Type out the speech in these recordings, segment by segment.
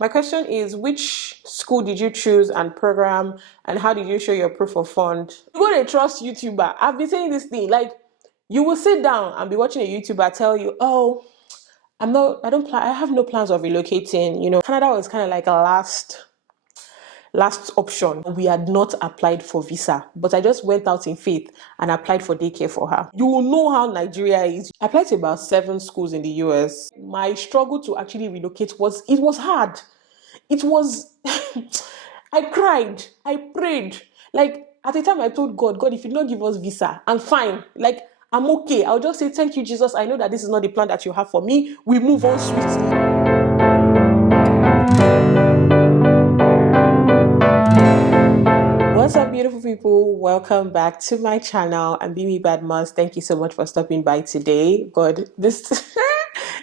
My question is, which school did you choose and program, and how did you show your proof of fund? You go to trust YouTuber. I've been saying this thing, like, you will sit down and be watching a YouTuber tell you, oh, I have no plans of relocating. Canada was kind of like a last option. We had not applied for visa, but I just went out in faith and applied for daycare for her. You will know how Nigeria is. I applied to about 7 schools in the US. My struggle to actually relocate was hard. It was, I cried, I prayed. Like, at the time I told God, if you don't give us visa, I'm fine. Like, I'm okay. I'll just say, thank you, Jesus. I know that this is not the plan that you have for me. We move on swiftly. What's up, beautiful people? Welcome back to my channel. I'm Bemi Badmus. Thank you so much for stopping by today. God, this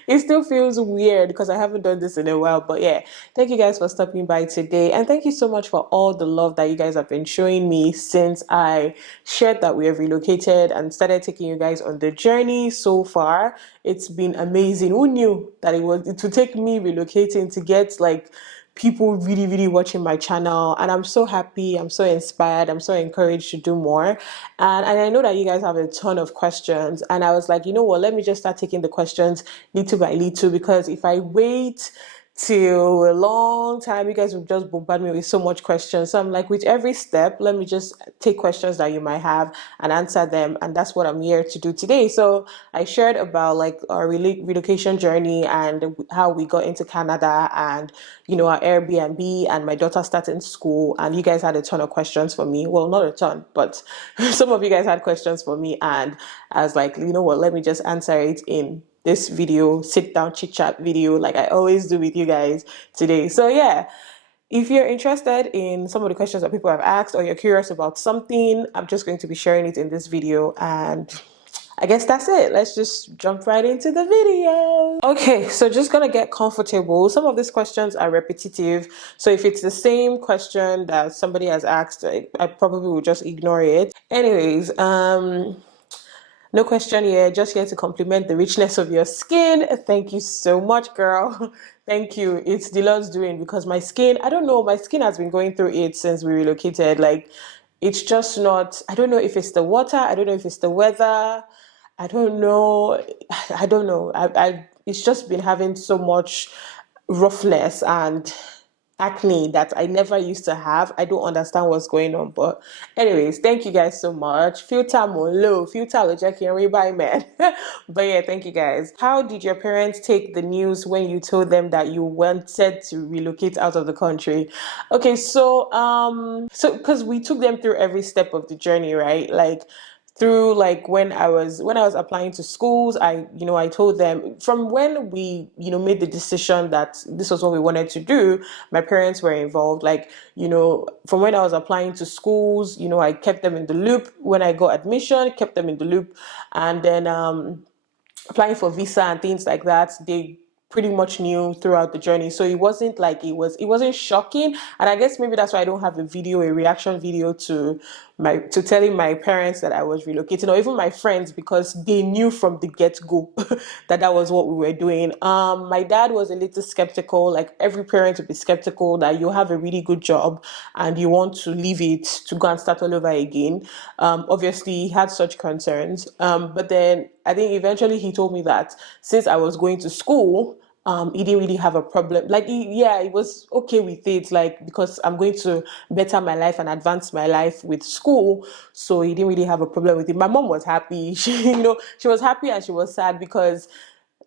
it still feels weird because I haven't done this in a while, but yeah, thank you guys for stopping by today, and thank you so much for all the love that you guys have been showing me since I shared that we have relocated and started taking you guys on the journey so far. It's been amazing. Who knew that it would take me relocating to get like people really watching my channel? And I'm so happy, I'm so inspired, I'm so encouraged to do more. And I know that you guys have a ton of questions, and I was like, you know what, let me just start taking the questions little by little, because if I wait till a long time, you guys will just bombard me with so much questions. So I'm like, with every step, let me just take questions that you might have and answer them, and that's what I'm here to do today. So I shared about like our relocation journey and how we got into Canada, and our Airbnb, and my daughter starting school, and you guys had a ton of questions for me. Well, not a ton, but some of you guys had questions for me, and I was like, you know what, let me just answer it in this video, sit down chit chat video, like I always do with you guys today. So yeah, if you're interested in some of the questions that people have asked, or you're curious about something, I'm just going to be sharing it in this video, and I guess that's it. Let's just jump right into the video. Okay, so just gonna get comfortable. Some of these questions are repetitive, so if it's the same question that somebody has asked, I probably will just ignore it. Anyways, no question here, just here to compliment the richness of your skin. Thank you so much, girl. Thank you. It's the Lord's doing, because my skin, I don't know, my skin has been going through it since we relocated. Like, it's just not, I don't know if it's the water, I don't know if it's the weather, I don't know. I don't know. It's just been having so much roughness and acne that I never used to have. I don't understand what's going on. But anyways, thank you guys so much. Filter low, filter Jackie and rebuy man. But yeah, thank you guys. How did your parents take the news when you told them that you wanted to relocate out of the country? Okay, so because we took them through every step of the journey, right? Like, through like when I was applying to schools, I told them from when we made the decision that this was what we wanted to do. My parents were involved, like, from when I was applying to schools, I kept them in the loop. When I got admission, kept them in the loop. And then applying for visa and things like that, they pretty much knew throughout the journey. So it wasn't like it wasn't shocking. And I guess maybe that's why I don't have a reaction video to telling my parents that I was relocating, or even my friends, because they knew from the get-go that was what we were doing. My dad was a little skeptical, like every parent would be skeptical, that you have a really good job and you want to leave it to go and start all over again. Obviously he had such concerns, but then I think eventually he told me that since I was going to school, he didn't really have a problem. Like, he was okay with it, like, because I'm going to better my life and advance my life with school. So he didn't really have a problem with it. My mom was happy. She was happy and she was sad, because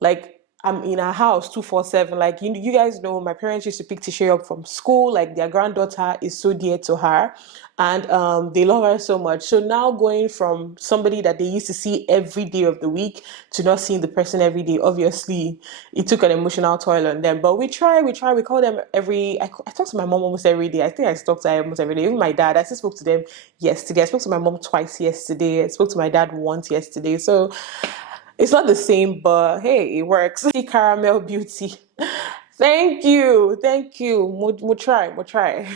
like, I'm in a house 247. Like, you guys know, my parents used to pick Tisha up from school. Like, their granddaughter is so dear to her, and they love her so much. So now going from somebody that they used to see every day of the week to not seeing the person every day, obviously it took an emotional toll on them. But we try. We call them I talk to my mom almost every day. I think I talk to her almost every day. Even my dad, I still spoke to them yesterday. I spoke to my mom twice yesterday. I spoke to my dad once yesterday. So it's not the same, but hey, it works. Caramel beauty. Thank you. Thank you. We'll try. We'll try.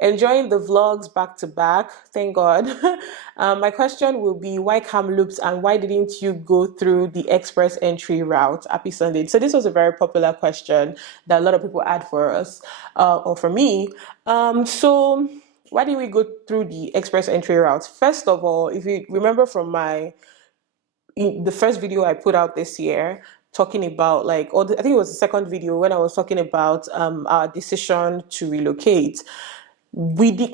Enjoying the vlogs back to back. Thank God. My question will be why Kamloops and why didn't you go through the express entry route? Happy Sunday. So this was a very popular question that a lot of people had for us, or for me. So why didn't we go through the express entry route? First of all, if you remember from the first video I put out this year, talking about I think it was the second video when I was talking about our decision to relocate.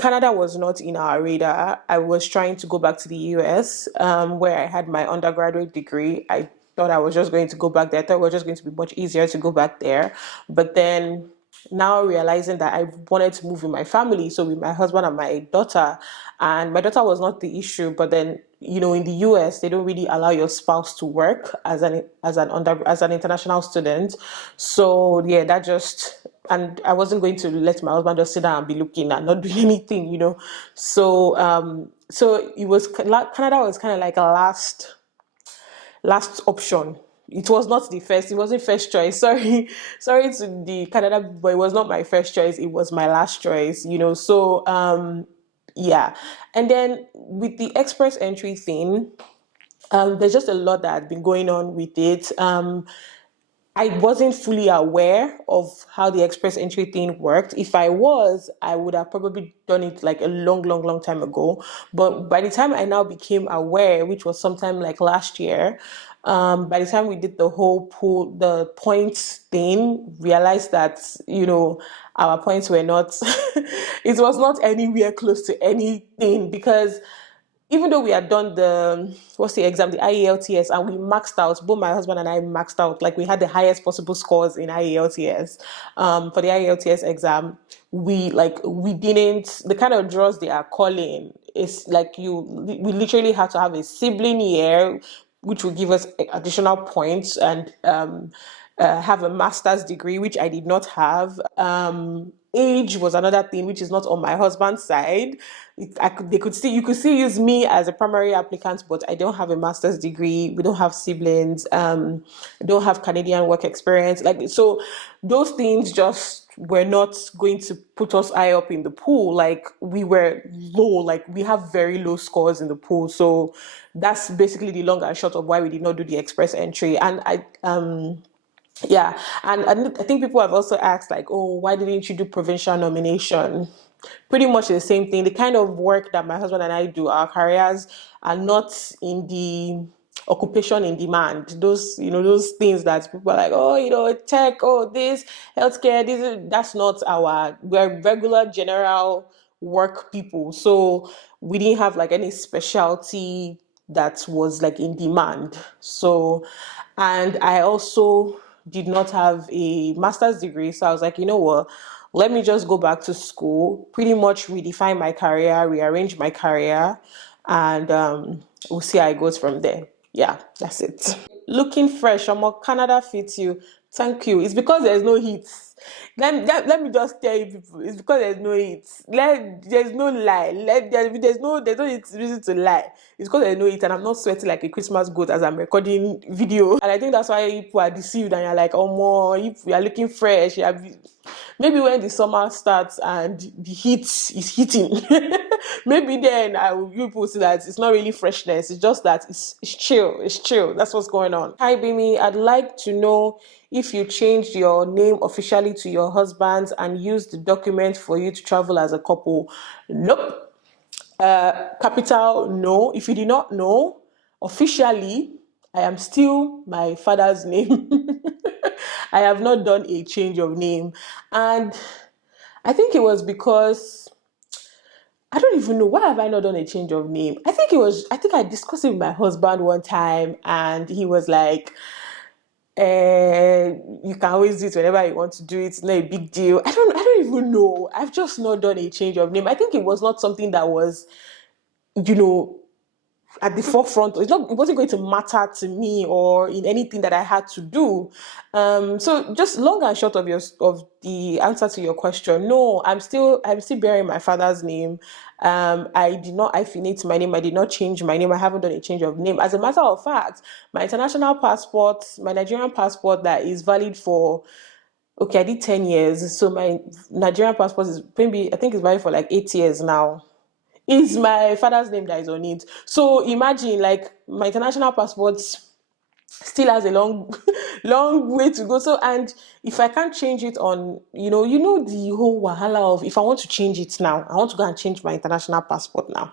Canada was not in our radar. I was trying to go back to the US, where I had my undergraduate degree. I thought I was just going to go back there. I thought it was just going to be much easier to go back there. But then now realizing that I wanted to move with my family, so with my husband and my daughter, and my daughter was not the issue. But then in the US, they don't really allow your spouse to work as an international student. So yeah, that just and I wasn't going to let my husband just sit down and be looking and not doing anything. So it was Canada was kind of like a last option. It was not the first. It wasn't first choice. Sorry to the Canada, but it was not my first choice. It was my last choice. So yeah, and then with the express entry thing, there's just a lot that had been going on with it. I wasn't fully aware of how the express entry thing worked. If I was, I would have probably done it like a long, long, long time ago. But by the time I now became aware, which was sometime like last year, by the time we did the points thing, realized that, our points were not, it was not anywhere close to anything because even though we had done the exam, the IELTS, and we maxed out, both my husband and I maxed out, like we had the highest possible scores in IELTS. For the IELTS exam, we didn't, the kind of draws they are calling is like we literally had to have a sibling year, which will give us additional points, and have a master's degree, which I did not have. Age was another thing, which is not on my husband's side. You could still use me as a primary applicant, but I don't have a master's degree. We don't have siblings. I don't have Canadian work experience. So those things just were not going to put us high up in the pool. Like we were low, like we have very low scores in the pool. So that's basically the long and short of why we did not do the express entry. And yeah, and I think people have also asked like, oh, why didn't you do provincial nomination? Pretty much the same thing. The kind of work that my husband and I do, our careers are not in the occupation in demand. Those things that people are like, oh, tech, oh, this, healthcare, that's not we're regular general work people. So we didn't have like any specialty that was like in demand. So, and I also did not have a master's degree. So I was like, you know what? Let me just go back to school, pretty much redefine my career, rearrange my career, and we'll see how it goes from there. Yeah, that's it. Looking fresh, Canada fits you. Thank you. It's because there's no heat. Let me just tell you people, it's because there's no heat. There's no lie. There's no reason to lie. It's because there's no heat and I'm not sweating like a Christmas goat as I'm recording video. And I think that's why people are deceived and you're like, oh more, if you are looking fresh, maybe when the summer starts and the heat is hitting, maybe then people see that it's not really freshness. It's just that it's chill. It's chill. That's what's going on. Hi, Bemi. I'd like to know if you changed your name officially to your husband's and used the document for you to travel as a couple. Nope. Capital no. If you did not know, officially, I am still my father's name. I have not done a change of name. And I think it was because I don't even know why have I not done a change of name. I think I discussed it with my husband one time and he was like, you can always do it whenever you want to do it. It's not a big deal. I don't even know. I've just not done a change of name. I think it was not something that was, at the forefront. It wasn't going to matter to me or in anything that I had to do. So just long and short of the answer to your question, no, I'm still bearing my father's name. I did not hyphenate my name. I did not change my name. I haven't done a change of name. As a matter of fact, my international passport, my Nigerian passport that is valid for Okay, I did 10 years. So my Nigerian passport is maybe, I think it's valid for like 8 years now. It's my father's name that is on it. So imagine, like, my international passport still has a long long way to go. So, and if I can't change it on, the whole wahala of, if I want to change it now, I want to go and change my international passport now.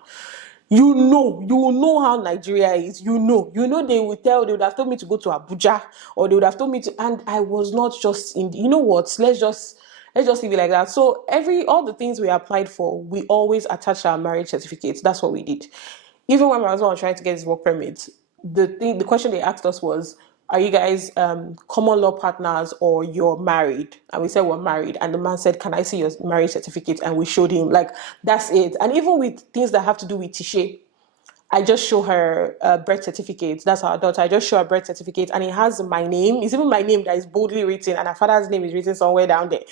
You will know how Nigeria is. They would have told me to go to Abuja, or they would have told me to, and I was not just in, you know what, let's just leave it like that. So all the things we applied for, we always attach our marriage certificates. That's what we did. Even when my husband was trying to get his work permit, the question they asked us was, are you guys common law partners or you're married? And we said we're married. And the man said, can I see your marriage certificate? And we showed him, like, that's it. And even with things that have to do with Tishe, I just show her birth certificate. That's our daughter. I just show her birth certificate, and it has my name. It's even my name that is boldly written, and her father's name is written somewhere down there.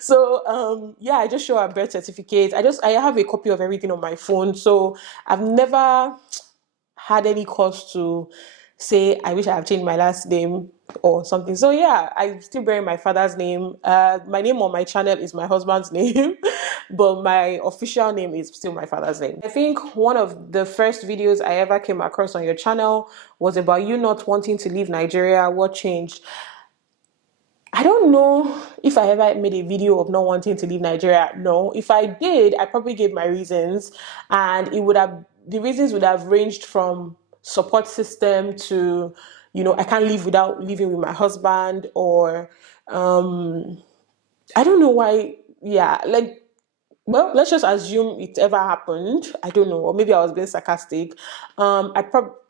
So yeah, I just show her birth certificate. I have a copy of everything on my phone. So I've never had any cause to say I wish I have changed my last name or something. So yeah, I still bear my father's name. My name on my channel is my husband's name, but my official name is still my father's name. I think one of the first videos I ever came across on your channel was about you not wanting to leave Nigeria. What changed? I don't know if I ever made a video of not wanting to leave Nigeria. No. If I did, I probably gave my reasons, and the reasons would have ranged from support system to, I can't live without living with my husband, or I don't know why. Yeah, like, well, let's just assume it ever happened. I don't know, or maybe I was being sarcastic. I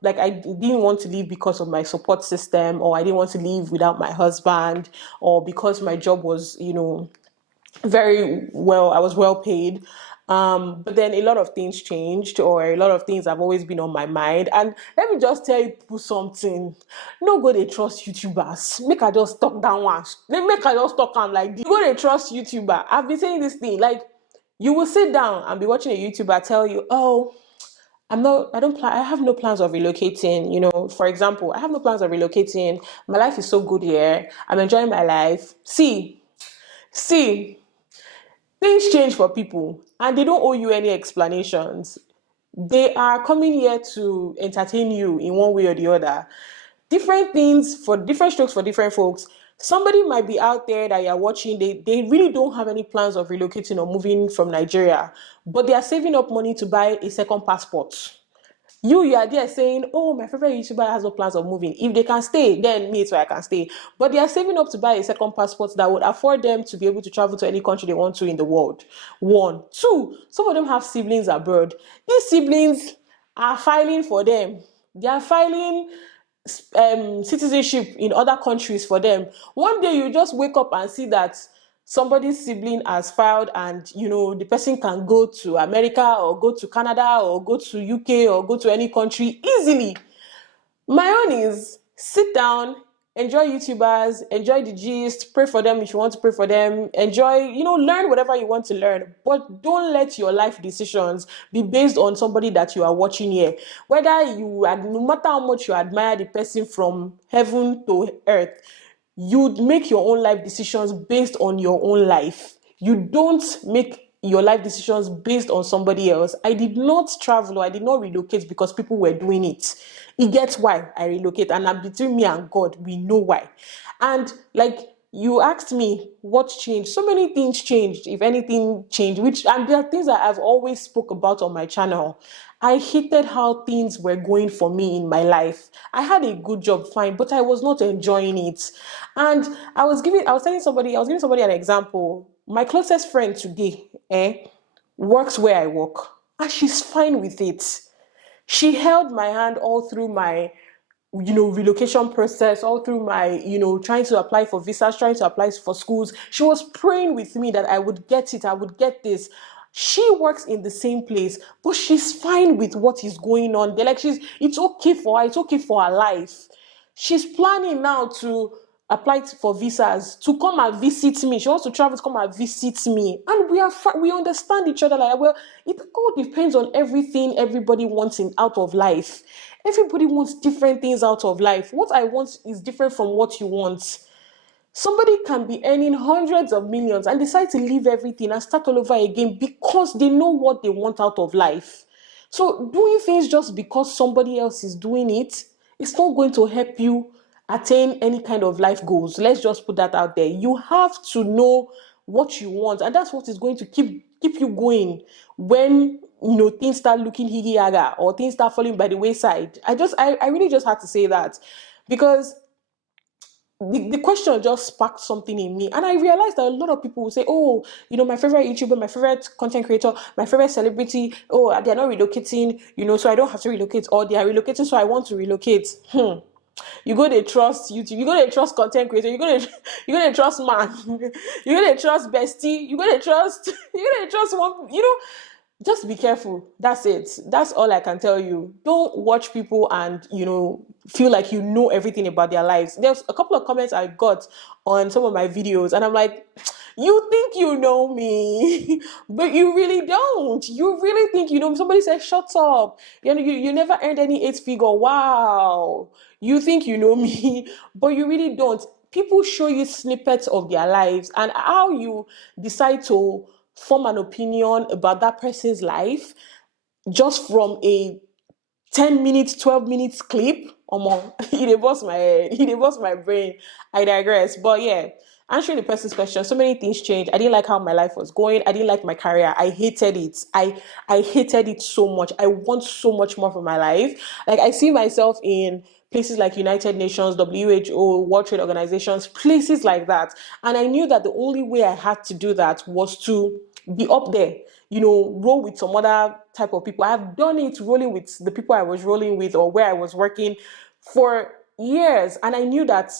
didn't want to leave because of my support system, or I didn't want to leave without my husband, or because my job was, very well. I was well paid. But then a lot of things changed, or a lot of things have always been on my mind. And let me just tell you people something. No go they trust YouTubers. Make I just talk down once. Make I just talk am like this. Go they trust YouTuber. I've been saying this thing, like, you will sit down and be watching a YouTuber tell you, oh, I have no plans of relocating. For example, I have no plans of relocating. My life is so good here. I'm enjoying my life. See, things change for people, and they don't owe you any explanations. They are coming here to entertain you in one way or the other. Different things for different strokes for different folks. Somebody might be out there that you're watching, they really don't have any plans of relocating or moving from Nigeria, but they are saving up money to buy a second passport. You are there saying, oh, my favorite YouTuber has no plans of moving. If they can stay, then me too, I can stay. But they are saving up to buy a second passport that would afford them to be able to travel to any country they want to in the world. One. Two, some of them have siblings abroad. These siblings are filing for them. They are filing citizenship in other countries for them. One day you just wake up and see that somebody's sibling has filed, and the person can go to America, or go to Canada, or go to UK, or go to any country easily. My own is sit down, enjoy YouTubers, enjoy the gist, pray for them if you want to pray for them, enjoy, learn whatever you want to learn. But don't let your life decisions be based on somebody that you are watching here. No matter how much you admire the person from heaven to earth, you make your own life decisions based on your own life. You don't make your life decisions based on somebody else. I did not travel, or I did not relocate because people were doing it. It gets why I relocate, and between me and God, we know why. And like, you asked me what changed. So many things changed, if anything changed, and there are things that I've always spoke about on my channel. I hated how things were going for me in my life. I had a good job, fine, but I was not enjoying it. And I was giving somebody an example. My closest friend today, works where I work, and she's fine with it. She held my hand all through my relocation process, all through my, trying to apply for visas, trying to apply for schools. She was praying with me that I would get it, I would get this. She works in the same place, but she's fine with what is going on. It's okay for her, it's okay for her life. She's planning now to apply for visas to come and visit me. She wants to travel to come and visit me. And we understand each other. Like, well, it all depends on everything everybody wants out of life. Everybody wants different things out of life. What I want is different from what you want. Somebody can be earning hundreds of millions and decide to leave everything and start all over again because they know what they want out of life. So doing things just because somebody else is doing it, it's not going to help you attain any kind of life goals. Let's just put that out there. You have to know what you want, and that's what is going to keep you going when things start looking higgy yaga or things start falling by the wayside. I really just had to say that because the question just sparked something in me. And I realized that a lot of people will say, oh, my favorite YouTuber, my favorite content creator, my favorite celebrity, oh, they're not relocating, so I don't have to relocate, or they are relocating, so I want to relocate. You go to trust YouTube, you go to trust content creator, you go to trust man, you go to trust bestie, you go to trust one, just be careful. That's it. That's all I can tell you. Don't watch people and, feel like you know everything about their lives. There's a couple of comments I got on some of my videos, and I'm like, you think you know me, but you really don't. You really think you know me. Somebody said, shut up. You never earned any eight-figure. Wow. You think you know me, but you really don't. People show you snippets of their lives, and how you decide to form an opinion about that person's life just from a 10 minutes, 12 minutes clip. He dey bust my head, he dey bust my brain. I digress. But yeah, answering the person's question, so many things changed. I didn't like how my life was going. I didn't like my career. I hated it. I hated it so much. I want so much more for my life. Like, I see myself in places like United Nations, WHO, World Trade Organizations, places like that. And I knew that the only way I had to do that was to be up there, roll with some other type of people. I've done it rolling with the people I was rolling with or where I was working for years. And I knew that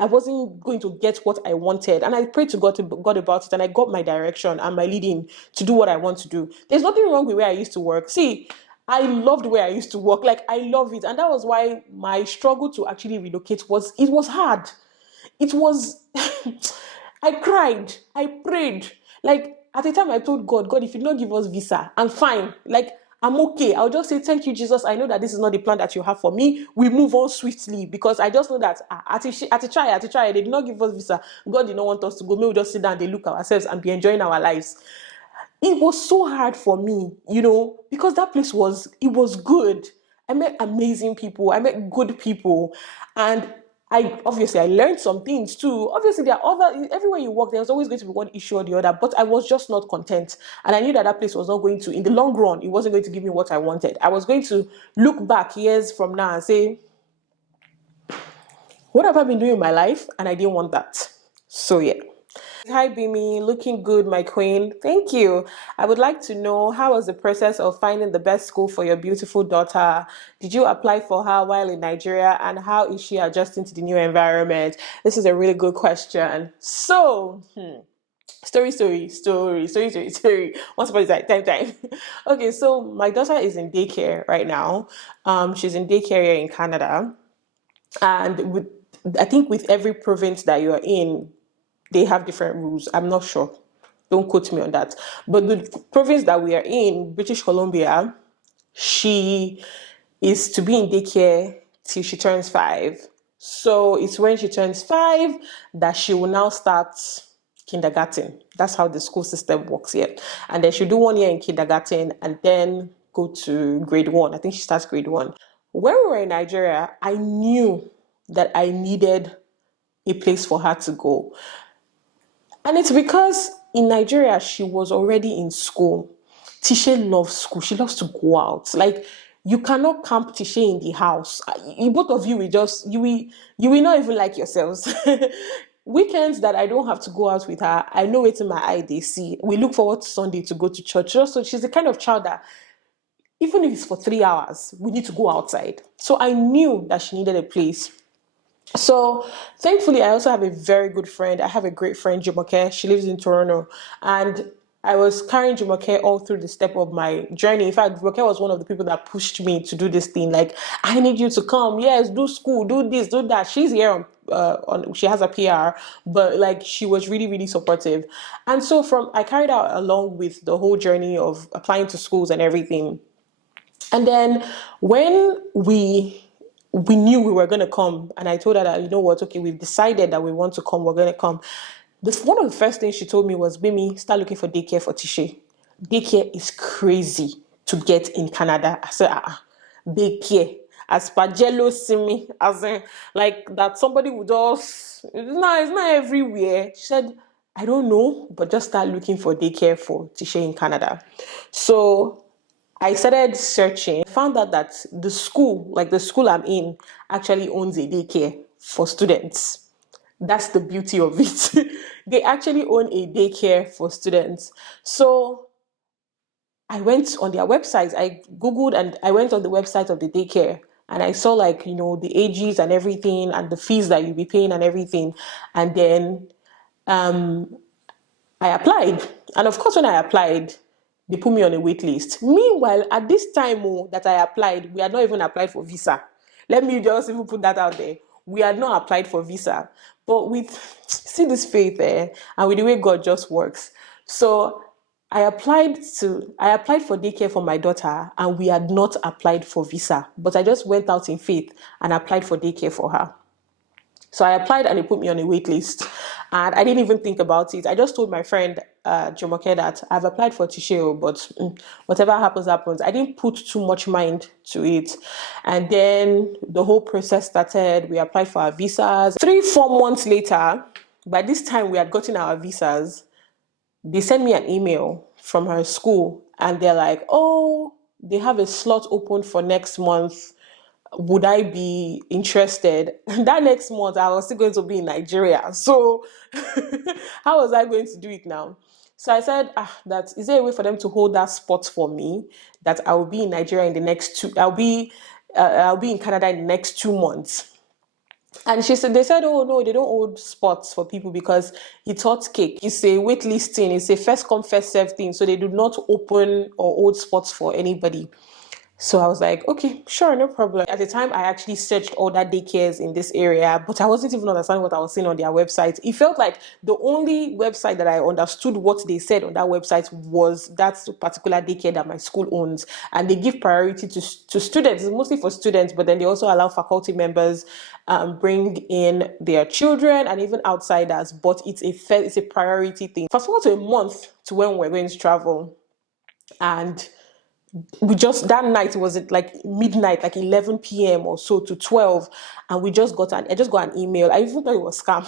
I wasn't going to get what I wanted. And I prayed to God about it, and I got my direction and my leading to do what I want to do. There's nothing wrong with where I used to work. See, I loved where I used to work. Like, I love it. And that was why my struggle to actually relocate was hard. It was, I cried, I prayed. Like, at the time I told God, if you don't give us visa, I'm fine. Like, I'm okay. I'll just say, thank you, Jesus. I know that this is not the plan that you have for me. We move on swiftly, because I just know that at the try, they did not give us visa. God did not want us to go. Maybe we just sit down, they look ourselves and be enjoying our lives. It was so hard for me, because that place was good. I met amazing people. I met good people. And I learned some things too. Obviously, there are everywhere you walk, there's always going to be one issue or the other, but I was just not content. And I knew that place was not going to, in the long run, it wasn't going to give me what I wanted. I was going to look back years from now and say, what have I been doing in my life? And I didn't want that. So yeah. Hi, Bemi. Looking good, my queen. Thank you. I would like to know, how was the process of finding the best school for your beautiful daughter? Did you apply for her while in Nigeria? And how is she adjusting to the new environment? This is a really good question. So, story. Once upon a time. Okay, so my daughter is in daycare right now. She's in daycare here in Canada. And I think with every province that you're in, they have different rules. I'm not sure. Don't quote me on that. But the province that we are in, British Columbia, she is to be in daycare till she turns 5. So it's when she turns 5 that she will now start kindergarten. That's how the school system works here. And then she'll do 1 year in kindergarten and then go to grade 1. I think she starts grade 1. When we were in Nigeria, I knew that I needed a place for her to go. And it's because in Nigeria, she was already in school. Tisha loves school. She loves to go out. Like, you cannot camp Tisha in the house. Both of you you will not even like yourselves. Weekends that I don't have to go out with her, I know it's in my eye they see. We look forward to Sunday to go to church. So she's the kind of child that, even if it's for 3 hours, we need to go outside. So I knew that she needed a place. So thankfully, I also have a very good friend. I have a great friend, Jumoke. She lives in Toronto. And I was carrying Jumoke all through the step of my journey. In fact, Jumoke was one of the people that pushed me to do this thing. Like, I need you to come. Yes, do school, do this, do that. She's here she has a PR, but like, she was really, really supportive. And so I carried out along with the whole journey of applying to schools and everything. And then when we we knew we were going to come. And I told her that, you know what, okay, we've decided that we want to come, we're going to come. One of the first things she told me was, Bemi, start looking for daycare for Tisha. Daycare is crazy to get in Canada. I said, daycare. As per jello simi, as in, like that somebody would just, it's not everywhere. She said, I don't know, but just start looking for daycare for Tisha in Canada. So I started searching, found out that the school I'm in, actually owns a daycare for students. That's the beauty of it. They actually own a daycare for students. So I went on their website. I Googled and I went on the website of the daycare, and I saw, like, the ages and everything and the fees that you'll be paying and everything. And then I applied. And of course, when I applied, they put me on a wait list. Meanwhile, at this time that I applied, we had not even applied for visa. Let me just even put that out there. We had not applied for visa. But see this faith there, and with the way God just works. So I applied for daycare for my daughter, and we had not applied for visa. But I just went out in faith and applied for daycare for her. So I applied and they put me on a wait list. And I didn't even think about it. I just told my friend, Jumoke, that I've applied for Tisheo, but whatever happens, happens. I didn't put too much mind to it. And then the whole process started. We applied for our visas. 3-4 months later, by this time we had gotten our visas, they sent me an email from her school. And they're like, oh, they have a slot open for next month. Would I be interested? That next month, I was still going to be in Nigeria. So how was I going to do it now? So I said, that is there a way for them to hold that spot for me, that I will be in Nigeria in the next I'll be in Canada in the next 2 months. And they said, oh no, they don't hold spots for people because it's hot cake. It's a wait listing. It's a first come, first serve thing. So they do not open or hold spots for anybody. So I was like, okay, sure, no problem. At the time, I actually searched other daycares in this area, but I wasn't even understanding what I was seeing on their website. It felt like the only website that I understood what they said on that website was that particular daycare that my school owns. And they give priority to students. It's mostly for students, but then they also allow faculty members bring in their children and even outsiders. But it's a priority thing. Fast forward to a month to when we're going to travel. And that night, was it like midnight, like 11 p.m. or so to 12, and I just got an email. I even thought it was scam.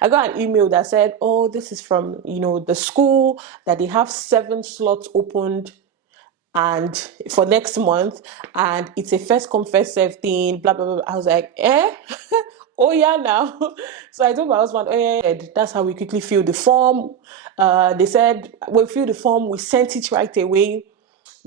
I got an email that said, oh, this is from the school, that they have 7 slots opened and for next month, and it's a first come first serve thing, blah blah blah. I was like, oh yeah, now. So I told my husband, oh yeah, that's how we quickly fill the form. They said, we'll fill the form, we sent it right away.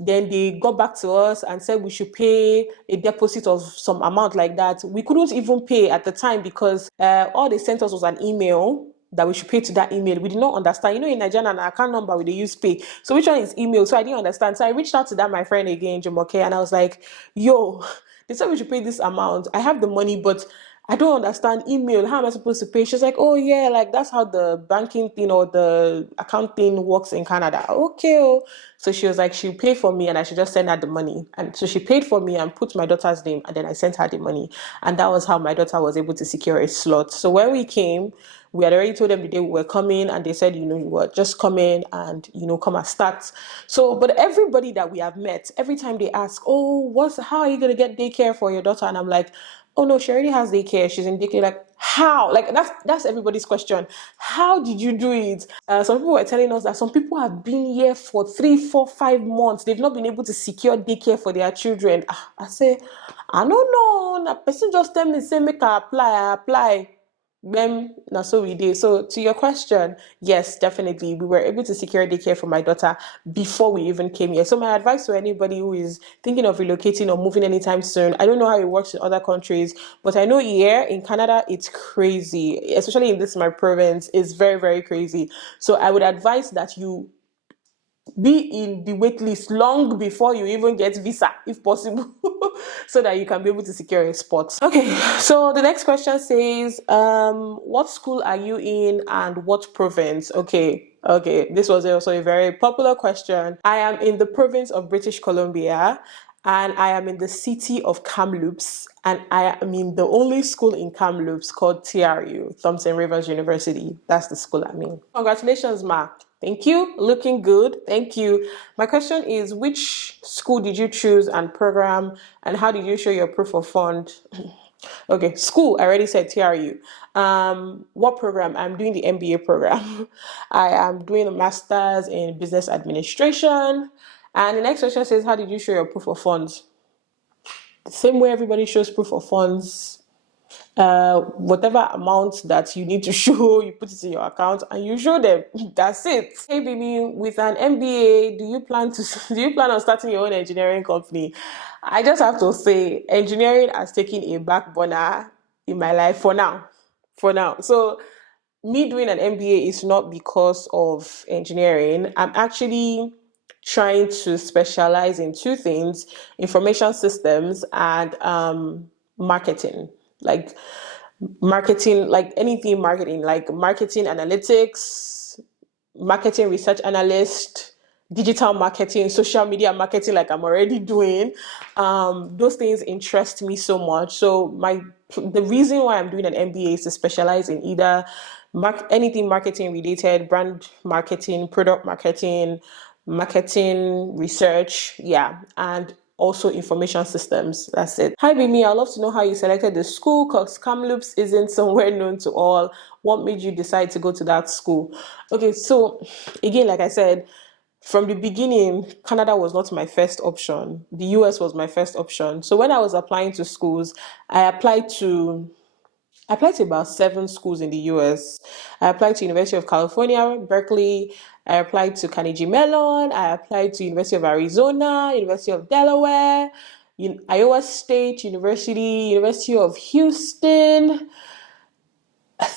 Then they got back to us and said we should pay a deposit of some amount like that. We couldn't even pay at the time because all they sent us was an email that we should pay to that email. We did not understand. In Nigeria, an account number they use pay. So which one is email? So I didn't understand. So I reached out to my friend again, Jumoke, and I was like, yo, they said we should pay this amount. I have the money, but I don't understand email. How am I supposed to pay? She's like, oh yeah, like that's how the banking thing or the account thing works in Canada. Okay. So she was like, she'll pay for me and I should just send her the money. And so she paid for me and put my daughter's name, and then I sent her the money. And that was how my daughter was able to secure a slot. So when we came, we had already told them the day we were coming, and they said, you were just coming and, come and start. So, but everybody that we have met, every time they ask, oh, how are you going to get daycare for your daughter? And I'm like, oh no, she already has daycare. She's in daycare. Like, how? Like, that's everybody's question. How did you do it? Some people were telling us that some people have been here for 3, 4, 5 months. They've not been able to secure daycare for their children. I say, I don't know. Na person just tell me, say, make I apply. Then that's what we did. So to your question, yes, definitely, we were able to secure daycare for my daughter before we even came here. So my advice to anybody who is thinking of relocating or moving anytime soon, I don't know how it works in other countries, but I know here in Canada it's crazy, especially in my province. It's very, very crazy. So I would advise that you be in the wait list long before you even get visa, if possible, so that you can be able to secure a spot. Okay, so the next question says, what school are you in and what province? Okay, this was also a very popular question. I am in the province of British Columbia, and I am in the city of Kamloops, and I am in the only school in Kamloops called TRU, Thompson Rivers University. That's the school I'm in. Congratulations, Ma. Thank you. Looking good. Thank you. My question is, which school did you choose and program, and how did you show your proof of fund? Okay, school, I already said TRU. What program? I'm doing the MBA program. I am doing a master's in business administration. And the next question says, how did you show your proof of funds? The same way everybody shows proof of funds. Whatever amount that you need to show, you put it in your account and you show them. That's it. Hey, Bemi, with an MBA, do you plan on starting your own engineering company? I just have to say, engineering has taken a back burner in my life for now. For now. So me doing an MBA is not because of engineering. I'm actually trying to specialize in two things: information systems and marketing. Like marketing, like anything marketing, like marketing analytics, marketing research analyst, digital marketing, social media marketing, like I'm already doing. Those things interest me so much. So the reason why I'm doing an MBA is to specialize in either anything marketing related, brand marketing, product marketing, marketing research, yeah, and also information systems. That's it. Hi, Bimi. I'd love to know how you selected the school, because Kamloops isn't somewhere known to all. What made you decide to go to that school? Okay, so again, like I said, from the beginning, Canada was not my first option. The US was my first option. So when I was applying to schools, I applied to about 7 schools in the US. I applied to University of California, Berkeley. I applied to Carnegie Mellon. I applied to University of Arizona, University of Delaware, Iowa State University, University of Houston.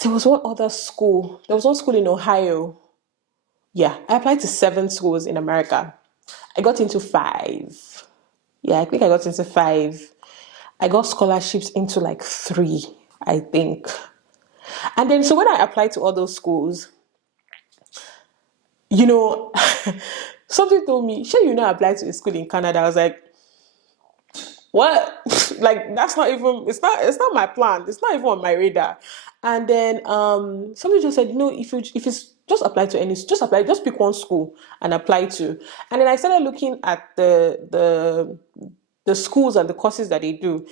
There was one other school. There was one school in Ohio. Yeah, I applied to 7 schools in America. I got into 5. Yeah, I think I got into 5. I got scholarships into like 3, I think. And then, so when I applied to all those schools, you know, something told me, sure, applied to a school in Canada. I was like, what? Like, that's not even, it's not my plan. It's not even on my radar. And then somebody just said, if it's just apply to just pick one school and apply to. And then I started looking at the schools and the courses that they do.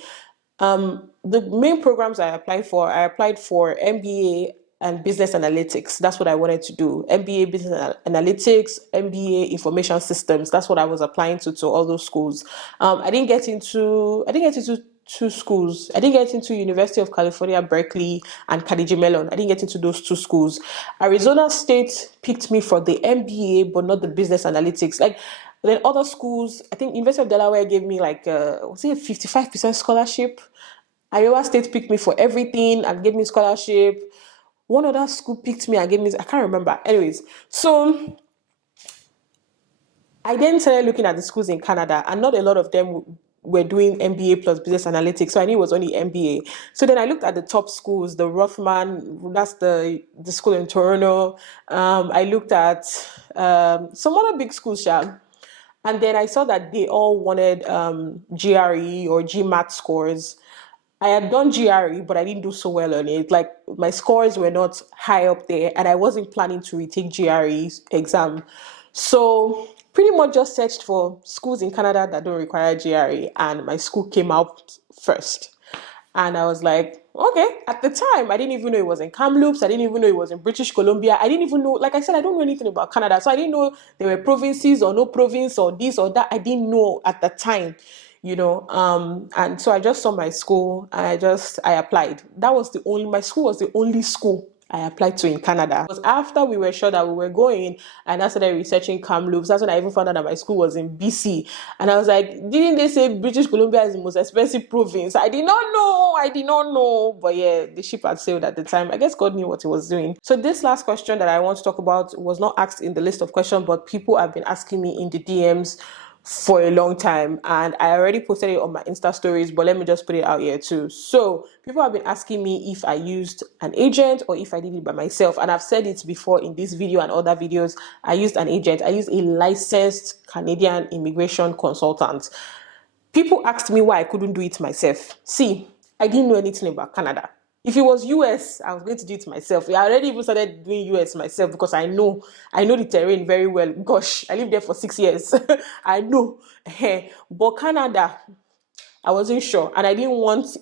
The main programs I applied for MBA and business analytics. That's what I wanted to do. MBA business analytics, MBA information systems. That's what I was applying to all those schools. I didn't get into 2 schools. I didn't get into University of California, Berkeley, and Carnegie Mellon. I didn't get into those 2 schools. Arizona State picked me for the MBA, but not the business analytics. Like, then other schools, I think University of Delaware gave me like was it a 55% scholarship? Iowa State picked me for everything and gave me scholarship. One other school picked me and gave me, I can't remember. Anyways, so I then started looking at the schools in Canada, and not a lot of them were doing MBA plus business analytics. So I knew it was only MBA. So then I looked at the top schools, the Rothman, that's the school in Toronto. I looked at some other big schools, and then I saw that they all wanted GRE or GMAT scores. I had done GRE, but I didn't do so well on it. Like, my scores were not high up there, and I wasn't planning to retake GRE exam. So pretty much just searched for schools in Canada that don't require GRE, and my school came out first. And I was like, okay. At the time, I didn't even know it was in Kamloops. I didn't even know it was in British Columbia. I didn't even know, like I said, I don't know anything about Canada. So I didn't know there were provinces or no province or this or that. I didn't know at the time, and so I just saw my school and I applied. My school was the only school I applied to in Canada. It was after we were sure that we were going, and I started researching Kamloops. That's when I even found out that my school was in BC. And I was like, didn't they say British Columbia is the most expensive province? I did not know. But yeah, the ship had sailed at the time. I guess God knew what he was doing. So this last question that I want to talk about was not asked in the list of questions, but people have been asking me in the DMs for a long time, and I already posted it on my Insta stories, but let me just put it out here too. So people have been asking me if I used an agent or if I did it by myself, and I've said it before in this video and other videos. I used an agent. I used a licensed Canadian immigration consultant. People asked me why I couldn't do it myself. See, I didn't know anything about Canada. If it was US, I was going to do it myself. I already even started doing US myself because I know the terrain very well. Gosh, I lived there for 6 years. I know. But Canada, I wasn't sure, and I didn't want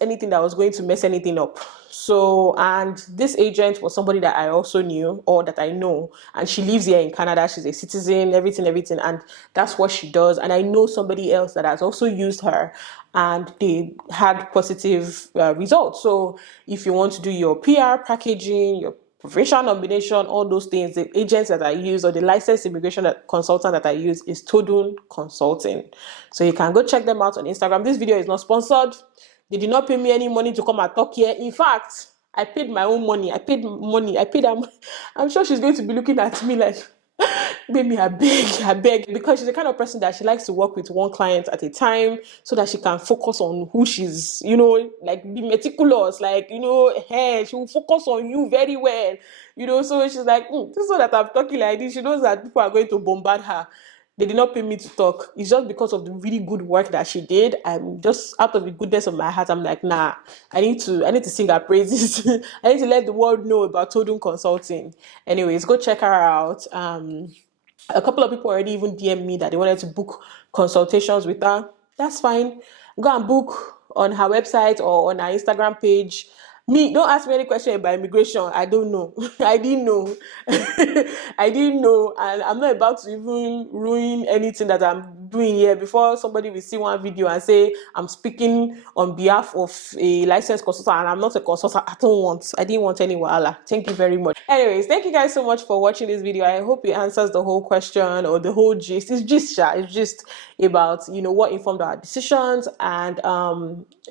anything that was going to mess anything up. So, and this agent was somebody that I also knew, or that I know, and she lives here in Canada. She's a citizen, everything, and that's what she does. And I know somebody else that has also used her, and they had positive results. So, if you want to do your PR packaging, your provincial nomination, all those things, the agents that I use or the licensed immigration consultant that I use is Todun Consulting. So you can go check them out on Instagram. This video is not sponsored. They did not pay me any money to come and talk here. In fact, I paid my own money. I paid money. I'm sure she's going to be looking at me like, baby, I beg. Because she's the kind of person that she likes to work with one client at a time so that she can focus on who she's, like be meticulous, like, hey, she will focus on you very well, so she's like, this is so that I'm talking like this. She knows that people are going to bombard her. They did not pay me to talk. It's just because of the really good work that she did. I'm just out of the goodness of my heart. I'm like, nah, I need to sing her praises. I need to let the world know about Todun Consulting. Anyways, go check her out. A couple of people already even DM me that they wanted to book consultations with her. That's fine. Go and book on her website or on her Instagram page. Me, don't ask me any question about immigration. I don't know. I didn't know. I didn't know. And I'm not about to even ruin anything that I'm doing here before somebody will see one video and say I'm speaking on behalf of a licensed consultant and I'm not a consultant. I didn't want any wahala. Thank you very much. Anyways, thank you guys so much for watching this video. I hope it answers the whole question or the whole gist. It's just about, what informed our decisions and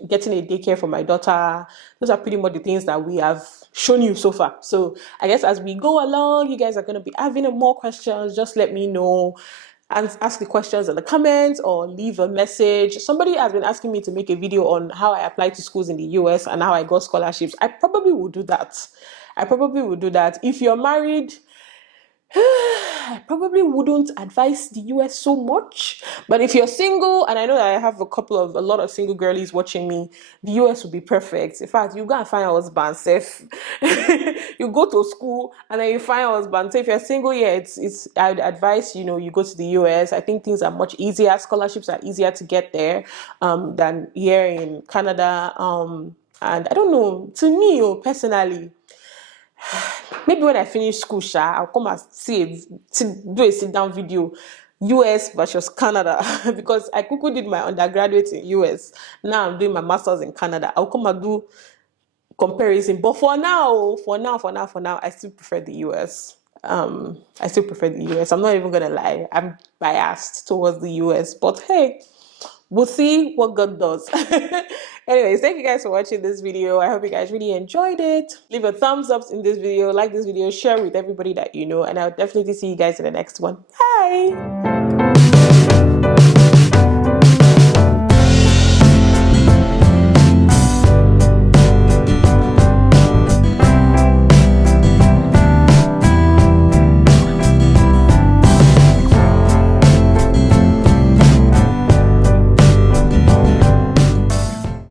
getting a daycare for my daughter. Those are pretty much the things that we have shown you so far. So I guess as we go along, you guys are going to be having more questions. Just let me know and ask the questions in the comments or leave a message. Somebody has been asking me to make a video on how I apply to schools in the US and how I got scholarships. I probably will do that. If you're married, I probably wouldn't advise the US so much. But if you're single, and I know that I have a lot of single girlies watching me, the US would be perfect. In fact, you go and find a husband safe. You go to school and then you find a husband. So if you're single, yeah, I would advise, you go to the US. I think things are much easier. Scholarships are easier to get there than here in Canada. And I don't know, to me, personally, maybe when I finish school, I'll come and do a sit-down video, US versus Canada, because I quickly did my undergraduate in US. Now I'm doing my master's in Canada. I'll come and do comparison. But for now, I still prefer the US. I'm not even gonna lie. I'm biased towards the US, but hey, we'll see what God does. Anyways, thank you guys for watching this video. I hope you guys really enjoyed it. Leave a thumbs up in this video, like this video, share with everybody that you know, and I'll definitely see you guys in the next one. Bye!